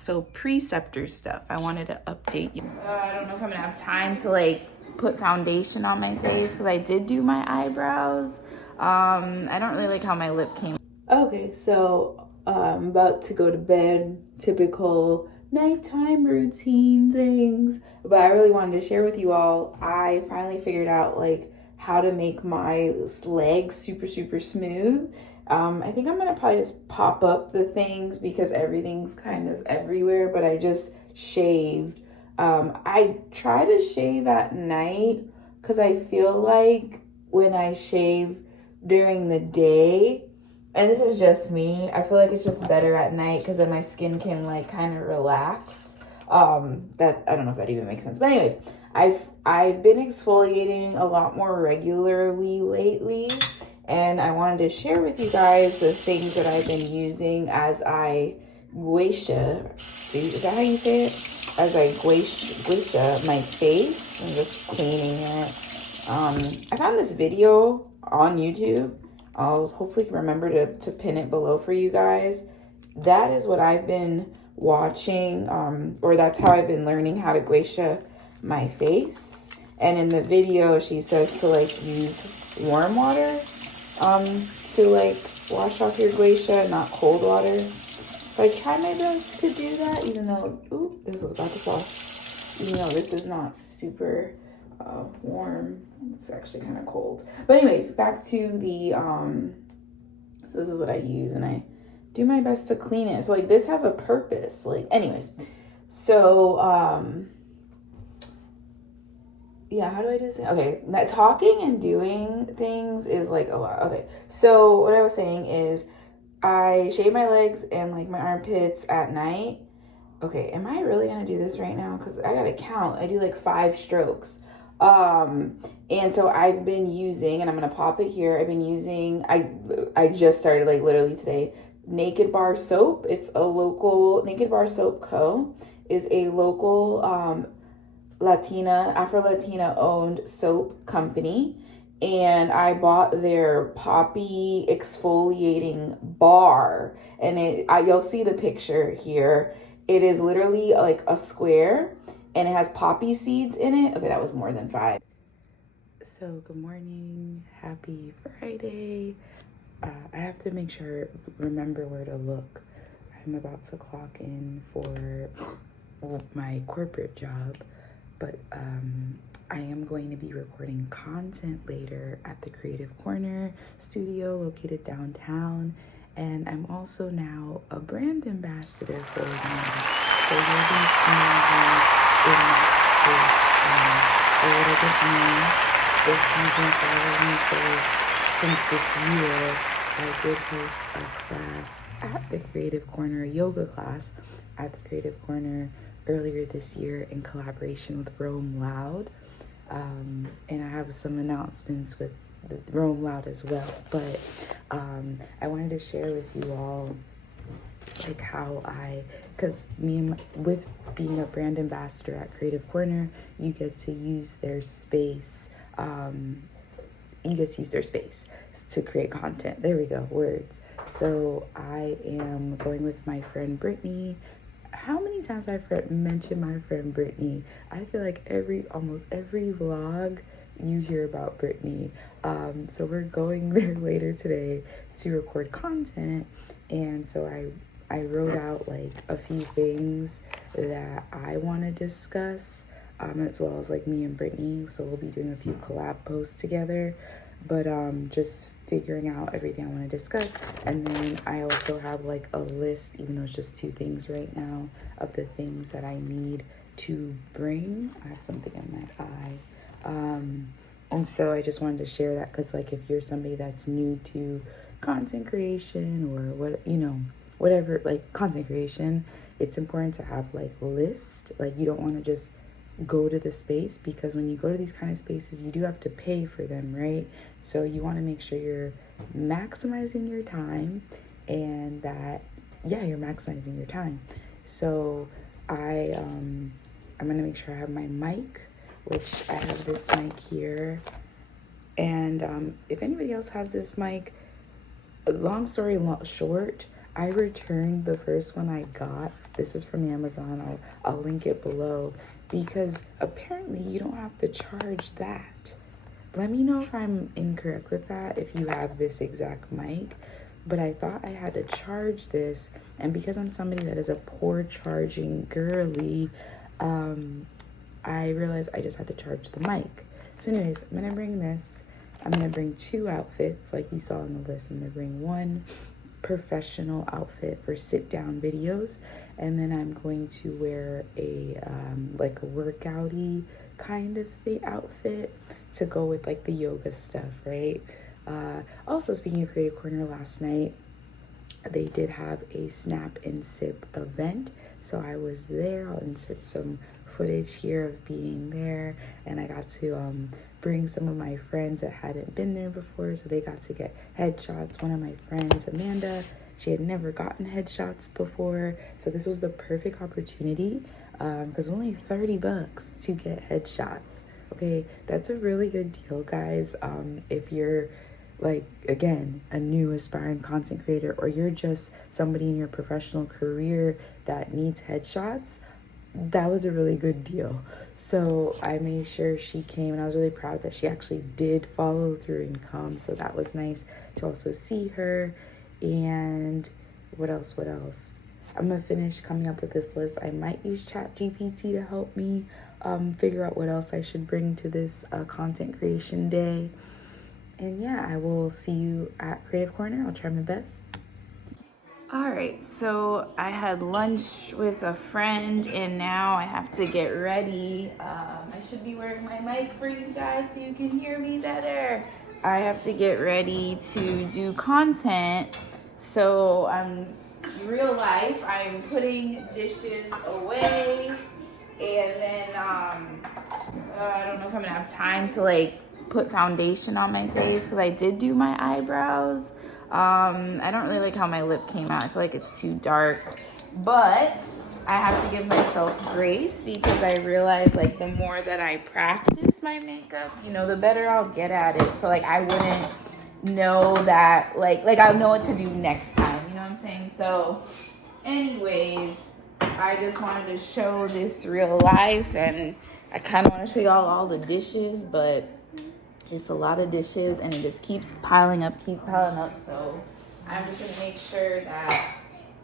So preceptor stuff, I wanted to update you. I don't know if I'm gonna have time to like put foundation on my face because I did do my eyebrows. I don't really like how my lip came. Okay, so I'm about to go to bed. Typical nighttime routine things, but I really wanted to share with you all. I finally figured out like how to make my legs super smooth. I think I'm gonna probably just pop up the things because everything's kind of everywhere, but I just shaved. I try to shave at night because I feel like when I shave during the day, and this is just me, I feel like it's just better at night because then my skin can like kind of relax. That, I don't know if that even makes sense, but anyways, I've been exfoliating a lot more regularly lately, and I wanted to share with you guys the things that I've been using as I guisha. Is that how you say it? As I guisha my face and just cleaning it. I found this video on YouTube. I'll hopefully remember to pin it below for you guys. That is what I've been watching, or that's how I've been learning how to guisha my face. And in the video, she says to like use warm water to like wash off your guisha, not cold water. So I try my best to do that, even though, ooh, this was about to fall. Even though this is not super warm, it's actually kind of cold. But anyways, back to the, so this is what I use, and I do my best to clean it. So like this has a purpose, like anyways. So, yeah, how do I do this? Okay, that talking and doing things is like a lot. Okay, so what I was saying is I shave my legs and like my armpits at night. Okay, am I really gonna do this right now? Because I gotta count. I do like 5 strokes. And so I've been using, and I'm gonna pop it here. I've been using, I just started like literally today, Naked Bar Soap. It's a local, Naked Bar Soap Co. is a local Afro-Latina owned soap company. And I bought their poppy exfoliating bar, and you'll see the picture here. It is literally like a square, and it has poppy seeds in it. Okay, that was more than 5. So good morning, happy Friday. I have to make sure, remember where to look. I'm about to clock in for my corporate job, but I am going to be recording content later at the Creative Corner studio located downtown, and I'm also now a brand ambassador for them. So you'll be seeing me in that space a little bit more. If you've been following me since this year, I did host a class at the Creative Corner, a yoga class at the Creative Corner earlier this year in collaboration with Rome Loud. And I have some announcements with Rome Loud as well. But I wanted to share with you all like how because with being a brand ambassador at Creative Corner, you get to use their space. You get to use their space to create content. There we go, words. So I am going with my friend Brittany. How many times have I mentioned my friend Brittany? I feel like almost every vlog you hear about Brittany. So we're going there later today to record content. And so I wrote out like a few things that I want to discuss, as well as like me and Brittany. So we'll be doing a few collab posts together, but just figuring out everything I want to discuss. And then I also have like a list, even though it's just 2 things right now, of the things that I need to bring. I have something in my eye. And so I just wanted to share that because like if you're somebody that's new to content creation or whatever, like content creation, it's important to have like a list. Like you don't want to just go to the space, because when you go to these kind of spaces, you do have to pay for them, right? So you want to make sure you're maximizing your time, and that, yeah, you're maximizing your time. So I'm going to make sure I have my mic, which I have this mic here. And if anybody else has this mic, long story short, I returned the first one I got This is from Amazon. I'll link it below, because apparently you don't have to charge that. Let me know if I'm incorrect with that, if you have this exact mic. But I thought I had to charge this, and because I'm somebody that is a poor charging girly, I realized I just had to charge the mic. So anyways, I'm gonna bring this. I'm gonna bring 2 outfits like you saw in the list. I'm gonna bring 1 professional outfit for sit down videos, and then I'm going to wear a like a workouty kind of the outfit to go with like the yoga stuff, right? Also, speaking of Creative Corner, last night they did have a snap and sip event, so I was there. I'll insert some footage here of being there, and I got to bring some of my friends that hadn't been there before, so they got to get headshots. One of my friends, Amanda, she had never gotten headshots before, so this was the perfect opportunity, because only $30 to get headshots. Okay, that's a really good deal, guys. If you're like, again, a new aspiring content creator, or you're just somebody in your professional career that needs headshots, that was a really good deal. So I made sure she came, and I was really proud that she actually did follow through and come. So that was nice to also see her. And what else? I'm gonna finish coming up with this list. I might use ChatGPT to help me figure out what else I should bring to this content creation day. And yeah, I will see you at Creative Corner. I'll try my best. All right, so I had lunch with a friend, and now I have to get ready. I should be wearing my mic for you guys so you can hear me better. I have to get ready to do content. So real life, I'm putting dishes away, and then I don't know if I'm gonna have time to like put foundation on my face, because I did do my eyebrows. I don't really like how my lip came out. I feel like it's too dark, but I have to give myself grace, because I realize like the more that I practice my makeup, you know, the better I'll get at it. So like I wouldn't know that like I'll know what to do next time, you know what I'm saying? So anyways, I just wanted to show this real life, and I kind of want to show y'all all the dishes, but it's a lot of dishes, and it just keeps piling up. So I'm just gonna make sure that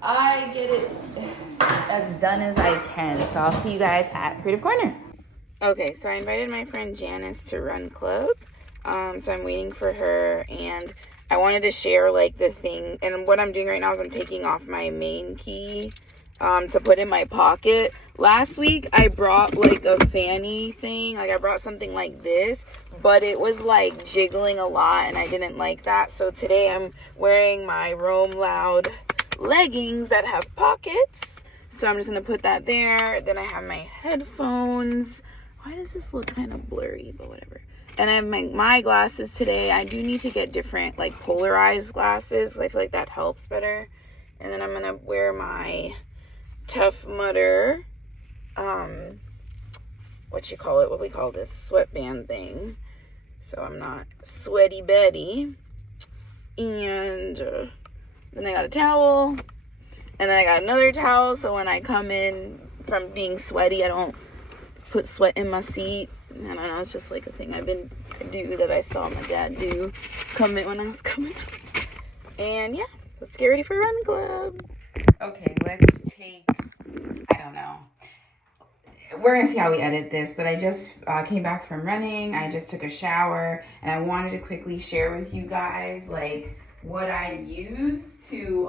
I get it as done as I can. So I'll see you guys at Creative Corner. Okay, so I invited my friend Janice to run club. So I'm waiting for her, and I wanted to share like the thing. And what I'm doing right now is I'm taking off my main key to put in my pocket. Last week I brought like a fanny thing, like I brought something like this, but it was like jiggling a lot, and I didn't like that. So today I'm wearing my Roam Loud leggings that have pockets, so I'm just gonna put that there. Then I have my headphones. Why does this look kind of blurry, but whatever. And I have my glasses today. I do need to get different like polarized glasses. I feel like that helps better. And then I'm gonna wear my Tough Mudder, what we call this, sweatband thing, so I'm not sweaty Betty. And then I got a towel, and then I got another towel, so when I come in from being sweaty, I don't put sweat in my seat. I don't know, it's just like a thing I do that I saw my dad do when I was coming up. And yeah, let's get ready for Run Club. Okay, let's take, I don't know. We're going to see how we edit this, but I just came back from running. I just took a shower, and I wanted to quickly share with you guys like what I use to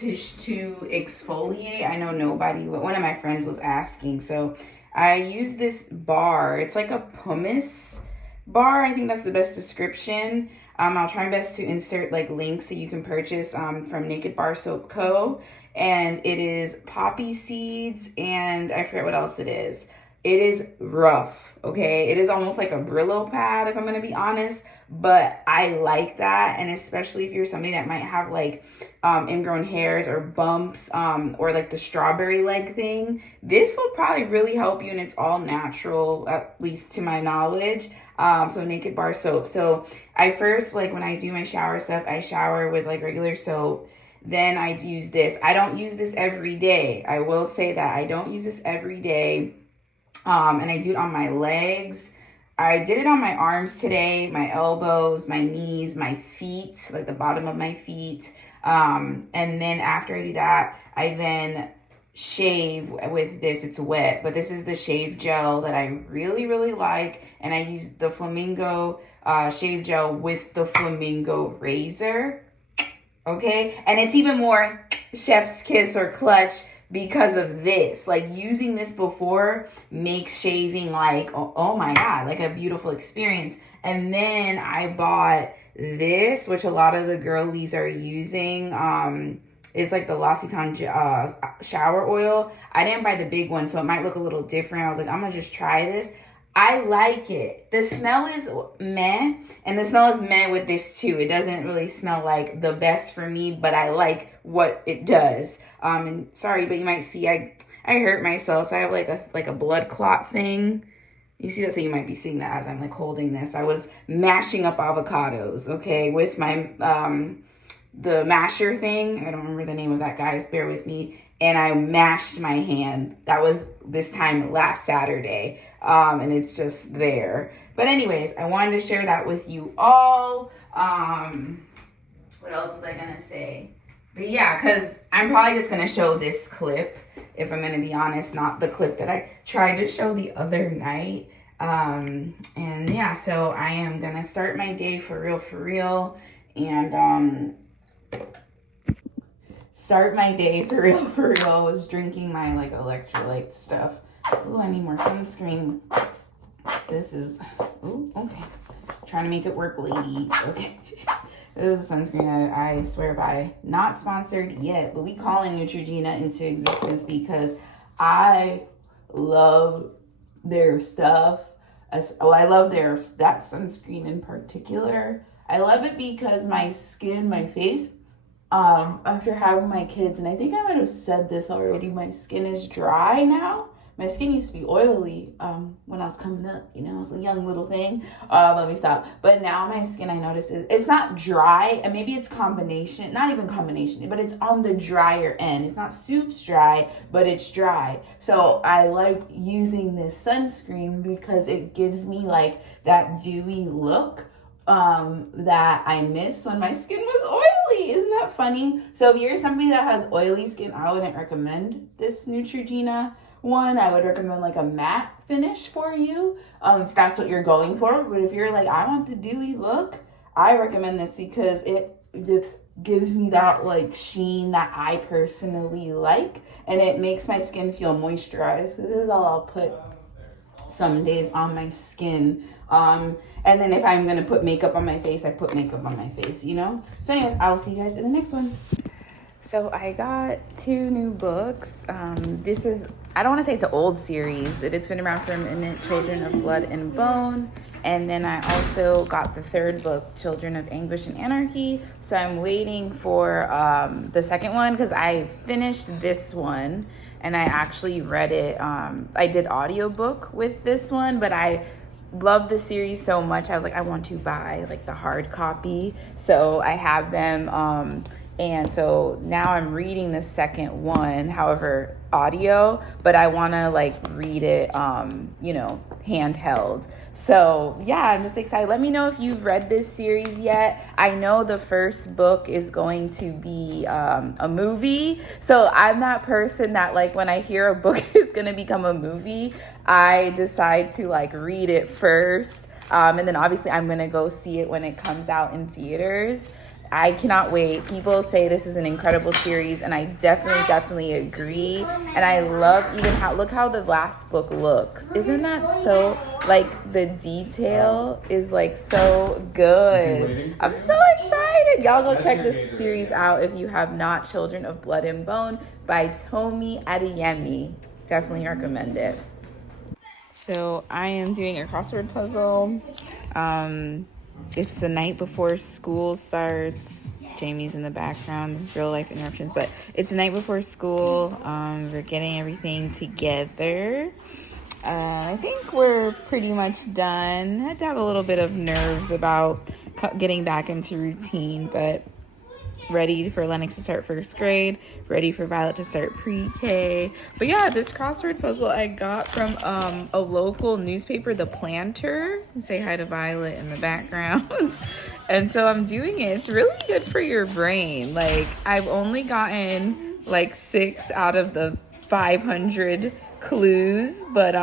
exfoliate. I know one of my friends was asking, so I use this bar. It's like a pumice bar. I think that's the best description. I'll try my best to insert like links so you can purchase from Naked Bar Soap Co. And it is poppy seeds, and I forget what else it is. It is rough, okay? It is almost like a Brillo pad, if I'm gonna be honest, but I like that. And especially if you're somebody that might have like ingrown hairs or bumps, or like the strawberry leg thing, this will probably really help you, and it's all natural, at least to my knowledge. So Naked Bar Soap. So I first, like when I do my shower stuff, I shower with like regular soap. then I use this. I don't use this every day. I will say that I don't use this every day. And I do it on my legs. I did it on my arms today, my elbows, my knees, my feet, like the bottom of my feet. And then after I do that, I then shave with this. It's wet, but this is the shave gel that I really, really like. And I use the Flamingo shave gel with the Flamingo razor. Okay. And it's even more chef's kiss or clutch because of this. Like, using this before makes shaving like, oh my God, like a beautiful experience. And then I bought this, which a lot of the girlies are using. It's like the L'Occitane shower oil. I didn't buy the big one, so it might look a little different. I was like, I'm gonna just try this. I like it. The smell is meh, and the smell is meh with this too. It doesn't really smell like the best for me, but I like what it does. And sorry, but you might see I hurt myself, so I have like a blood clot thing. You see that? So you might be seeing that as I'm like holding this. I was mashing up avocados, okay, with my the masher thing. I don't remember the name of that, guys, bear with me. And I mashed my hand. That was this time last Saturday. And it's just there. But anyways, I wanted to share that with you all. What else was I gonna say? But yeah, because I'm probably just gonna show this clip, if I'm gonna be honest, not the clip that I tried to show the other night. And yeah, so I am gonna start my day for real. And start my day for real was drinking my like electrolyte stuff. Ooh, I need more sunscreen. This is, ooh, okay. Trying to make it work, ladies. Okay. This is a sunscreen I swear by. Not sponsored yet, but we call in Neutrogena into existence because I love their stuff. I love that sunscreen in particular. I love it because my skin, my face, after having my kids, and I think I might have said this already, my skin is dry now. My skin used to be oily when I was coming up, you know, I was a young little thing. Let me stop. But now my skin, I notice, it's not dry, and maybe it's combination, not even combination, but it's on the drier end. It's not soups dry, but it's dry. So I like using this sunscreen because it gives me like that dewy look that I miss when my skin was oily. Isn't that funny? So if you're somebody that has oily skin, I wouldn't recommend this Neutrogena one. I would recommend like a matte finish for you, if that's what you're going for. But if you're like, I want the dewy look, I recommend this because it just gives me that like sheen that I personally like, and it makes my skin feel moisturized. This is all I'll put some days on my skin. And then if I'm gonna put makeup on my face, I put makeup on my face, you know? So anyways, I will see you guys in the next one. So I got 2 new books. This is, I don't want to say it's an old series. It's been around for a minute, Children of Blood and Bone. And then I also got the 3rd book, Children of Anguish and Anarchy. So I'm waiting for the second one because I finished this one and I actually read it. I did audiobook with this one, but I love the series so much. I was like, I want to buy like the hard copy. So I have them. And so now I'm reading the second one, however, audio, but I want to like read it, you know, handheld. So yeah, I'm just excited. Let me know if you've read this series yet. I know the first book is going to be a movie. So I'm that person that like when I hear a book is going to become a movie, I decide to like read it first. And then obviously I'm going to go see it when it comes out in theaters. I cannot wait. People say this is an incredible series, and I definitely agree. And I love even how, look how the last book looks. Isn't that so, like, the detail is, like, so good. I'm so excited. Y'all go check this series out if you have not. Children of Blood and Bone by Tomi Adeyemi. Definitely recommend it. So I am doing a crossword puzzle. It's the night before school starts. Jamie's in the background, real life interruptions, but it's the night before school. We're getting everything together. I think we're pretty much done. I had to have a little bit of nerves about getting back into routine, but ready for Lennox to start first grade, ready for Violet to start pre-K. But yeah, this crossword puzzle I got from a local newspaper, The Planter. Say hi to Violet in the background. And so I'm doing it. It's really good for your brain. Like, I've only gotten like 6 out of the 500 clues, but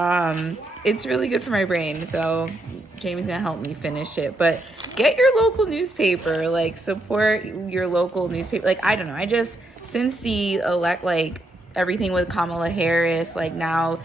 it's really good for my brain. So Jamie's gonna help me finish it. But get your local newspaper, like support your local newspaper. Like, I don't know, I just, since the everything with Kamala Harris, like now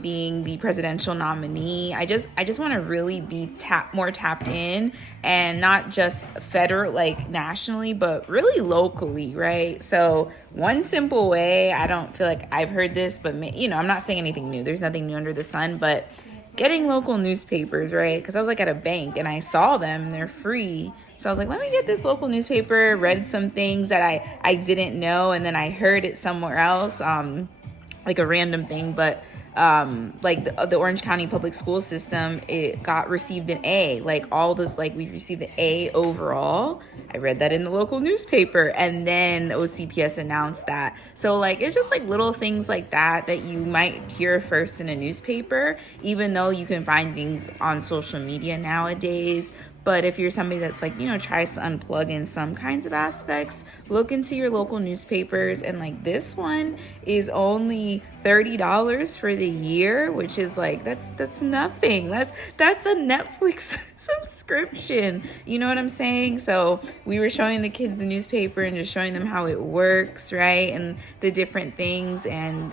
being the presidential nominee, I just want to really be more tapped in, and not just federal, like nationally, but really locally, right? So one simple way, I don't feel like I've heard this, but I'm not saying anything new. There's nothing new under the sun, but getting local newspapers, right? Because I was like at a bank and I saw them, they're free. So I was like, let me get this local newspaper, read some things that I didn't know, and then I heard it somewhere else, like a random thing, but like the Orange County public school system, it received an A, like all those, like we received an A overall. I read that in the local newspaper, and then OCPS announced that. So like, it's just like little things like that you might hear first in a newspaper, even though you can find things on social media nowadays. But if you're somebody that's like, tries to unplug in some kinds of aspects, look into your local newspapers. And like, this one is only $30 for the year, which is like, that's nothing. That's a Netflix subscription. You know what I'm saying? So we were showing the kids the newspaper and just showing them how it works, right? And the different things. And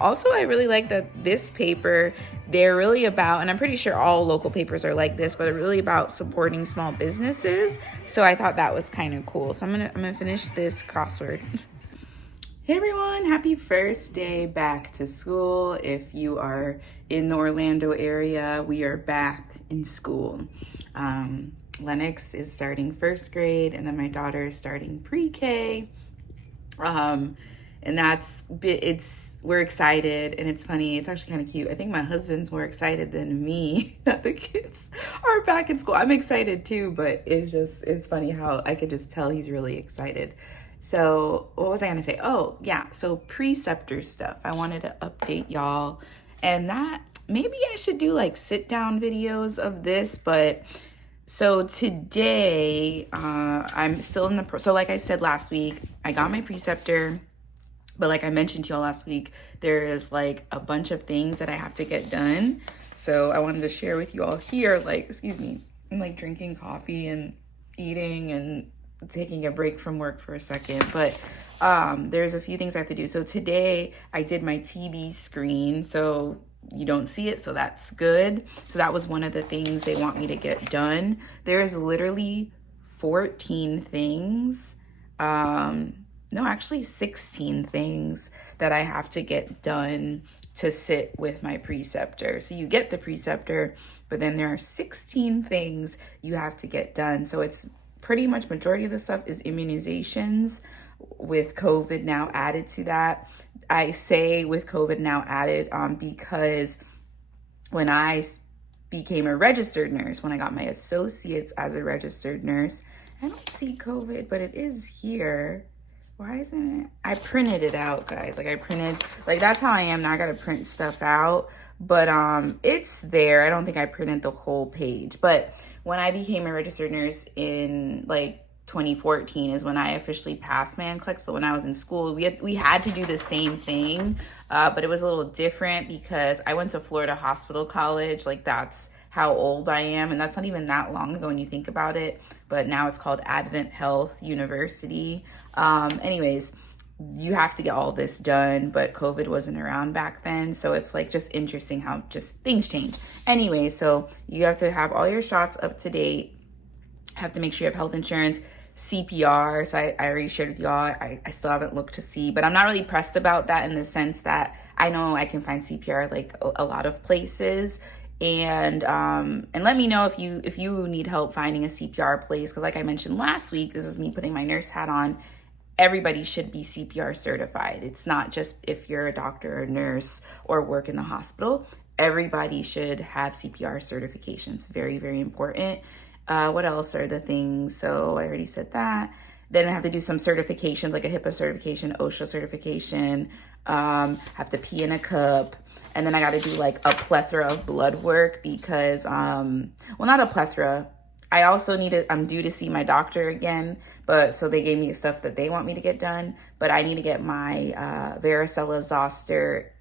also, I really like that this paper, they're really about, and I'm pretty sure all local papers are like this, but they're really about supporting small businesses. So I thought that was kind of cool. So I'm gonna finish this crossword. Hey everyone, happy first day back to school. If you are in the Orlando area, we are back in school. Lennox is starting first grade, and then my daughter is starting pre-K. And we're excited, and it's funny, it's actually kind of cute. I think my husband's more excited than me that the kids are back in school. I'm excited too, but it's funny how I could just tell he's really excited. So what was I gonna say? Oh yeah, so preceptor stuff. I wanted to update y'all, and that maybe I should do like sit down videos of this, but so today I'm still in so like I said last week, I got my preceptor. But like I mentioned to y'all last week, there is like a bunch of things that I have to get done. So I wanted to share with you all here, like, excuse me, I'm like drinking coffee and eating and taking a break from work for a second. But there's a few things I have to do. So today I did my TB screen. So you don't see it, so that's good. So that was one of the things they want me to get done. There's literally 14 things. No, actually 16 things that I have to get done to sit with my preceptor. So you get the preceptor, but then there are 16 things you have to get done. So it's pretty much majority of the stuff is immunizations, with COVID now added to that. I say with COVID now added because when I became a registered nurse, when I got my associates as a registered nurse, I don't see COVID, but it is here. Why isn't it? I printed it out, guys. Like that's how I am now. I gotta print stuff out, but it's there. I don't think I printed the whole page. But when I became a registered nurse in like 2014 is when I officially passed my NCLEX. But when I was in school, we had to do the same thing, but it was a little different because I went to Florida Hospital College. Like that's how old I am, and that's not even that long ago when you think about it. But now it's called Advent Health University. Anyways, you have to get all this done, but COVID wasn't around back then. So it's like just interesting how just things change. Anyway, so you have to have all your shots up to date, have to make sure you have health insurance, CPR. So I already shared with y'all, I still haven't looked to see, but I'm not really pressed about that in the sense that I know I can find CPR like a lot of places. And let me know if you need help finding a CPR place, because like I mentioned last week, this is me putting my nurse hat on. Everybody should be CPR certified. It's not just if you're a doctor or nurse or work in the hospital. Everybody should have CPR certifications. Very, very important. What else are the things? So I already said that. Then I have to do some certifications, like a HIPAA certification, OSHA certification, have to pee in a cup. And then I got to do like a plethora of blood work because, well, not a plethora. I also I'm due to see my doctor again, but so they gave me stuff that they want me to get done, but I need to get my varicella zoster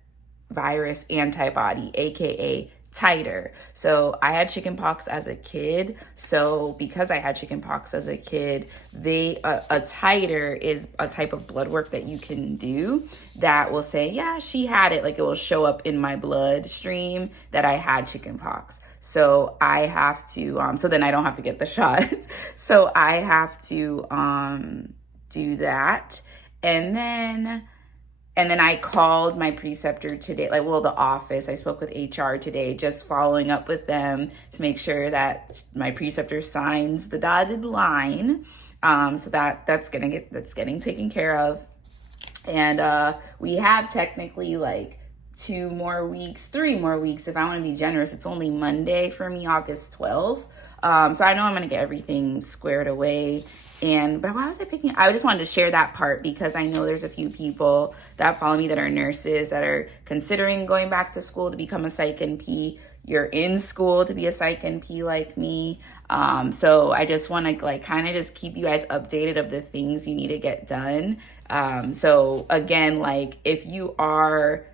virus antibody, AKA titer. So I had chickenpox as a kid. So because I had chickenpox as a kid, a titer is a type of blood work that you can do that will say, yeah, she had it. Like it will show up in my bloodstream that I had chickenpox. So I have to, so then I don't have to get the shot. So I have to do that. And then I called my preceptor today, the office. I spoke with HR today, just following up with them to make sure that my preceptor signs the dotted line. So that's getting taken care of. And we have technically like 3 more weeks. If I want to be generous, it's only Monday for me, August 12th. So I know I'm going to get everything squared away. But why was I picking? I just wanted to share that part because I know there's a few people that follow me that are nurses that are considering going back to school to become a psych NP. You're in school to be a psych NP like me. So I just want to kind of just keep you guys updated of the things you need to get done. So again, if you are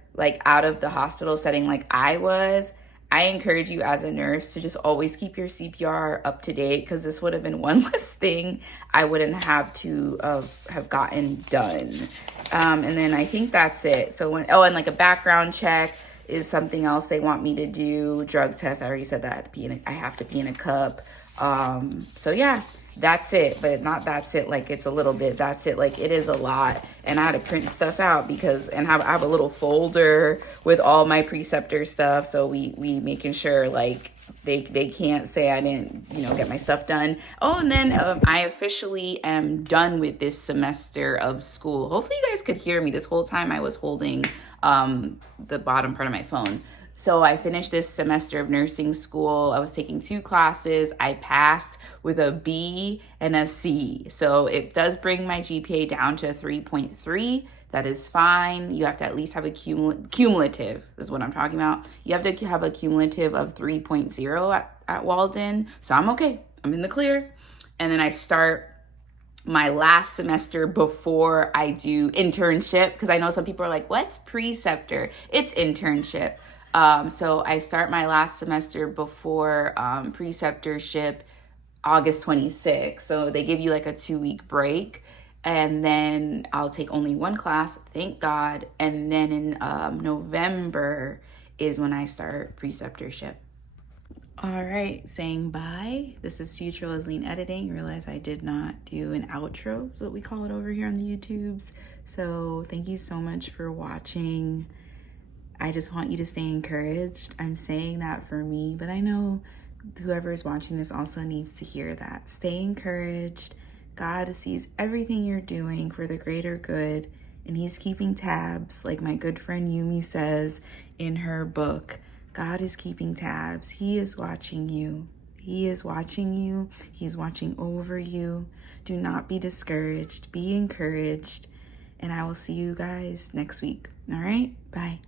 out of the hospital setting like I was, I encourage you as a nurse to just always keep your CPR up to date because this would have been one less thing I wouldn't have to have gotten done. And then I think that's it. So and a background check is something else they want me to do. Drug test, I already said that. I have to pee in a cup. So yeah, that's it. But not that's it, it's a little bit. That's it, it is a lot. And I had to print stuff out I have a little folder with all my preceptor stuff. So we making sure they can't say I didn't, get my stuff done. Oh, and then I officially am done with this semester of school. Hopefully you guys could hear me this whole time I was holding the bottom part of my phone. So I finished this semester of nursing school. I was taking 2 classes. I passed with a B and a C. So it does bring my GPA down to a 3.3. That is fine. You have to at least have a cumulative, is what I'm talking about. You have to have a cumulative of 3.0 at Walden. So I'm okay. I'm in the clear. And then I start my last semester before I do internship, because I know some people are like, what's preceptor? It's internship. So I start my last semester before preceptorship August 26th. So they give you a 2-week break. And then I'll take only 1 class, thank God. And then in November is when I start preceptorship. All right, saying bye. This is Future Lesline Editing. Realize I did not do an outro, is what we call it over here on the YouTubes. So thank you so much for watching. I just want you to stay encouraged. I'm saying that for me, but I know whoever is watching this also needs to hear that. Stay encouraged. God sees everything you're doing for the greater good, and he's keeping tabs, like my good friend Yumi says in her book. God is keeping tabs. He is watching you. He is watching you. He's watching over you. Do not be discouraged. Be encouraged. And I will see you guys next week. All right? Bye.